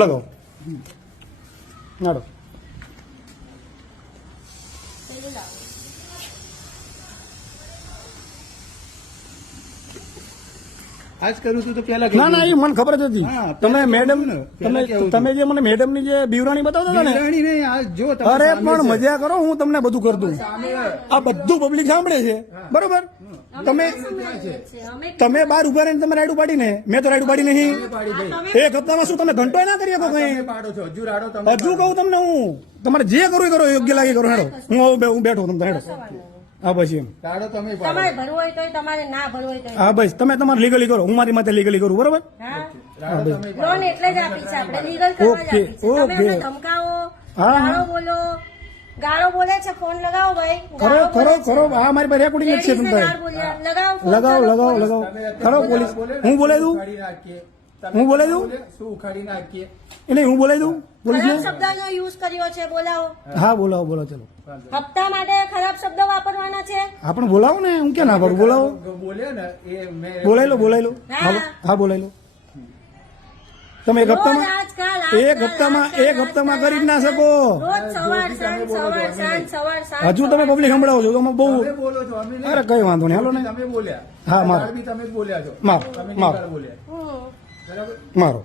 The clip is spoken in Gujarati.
લગાવો નાડો આજ કર્યું હતું તો પેલા ના ના એ મને ખબર જ હતી. તમે મેડમ તમે જે મને મેડમ ની જે બીવરાણી બતાવતા હતા ને, અરે પણ મજા કરો, હું તમને બધું કર દઉં. આ બધું પબ્લિક સાંભળે છે બરોબર. તમે બહાર ઉભા રહીને તમે રાઈડ ઉપાડી ને, મેં તો રાઈડ ઉપાડી નહીં. એક હપ્તામાં શું તમે ઘંટો ના કરી શકો કઈ? હજુ કહું તમને, હું તમારે જે કરવું એ કરો, યોગ્ય લાગે કરો. હેડો હું બેઠો તમને હેડો. હા બસ એમ હા બસ તમે તમારે લીગલી કરો, હું મારી માથે લીગલી કરું બરોબર. ઓકે ઓકે હા ગાળો બોલે છે, ફોન લગાવો ભાઈ. ખરો ખરો ખરો. હા મારી પાસે રેકોર્ડિંગ જ છે. તમે લગાવો લગાવો લગાવો. ખરો પોલીસ હું બોલાવી દઉં, હું બોલાવી દઉં એટલે હું બોલાવી દઉં પોલીસ ને. શબ્દનો યુઝ કર્યો છે, બોલાવો. હા બોલાવો બોલાવો ચલો. હપ્તા માટે ખરાબ શબ્દ વાપરવાના છે. હા પણ બોલાવો ને, હું ક્યાં ના પાડું, બોલાવો. બોલાવી લો બોલાવી લો. હા બોલાવી લો. તમે એક હપ્તામાં કરી જ ના શકો. હજુ તમે પબ્લિક સંભળાવો છો તમે બહુ. અરે કઈ વાંધો નહીં, હાલો ને. હા મારો મારો મારો મારો.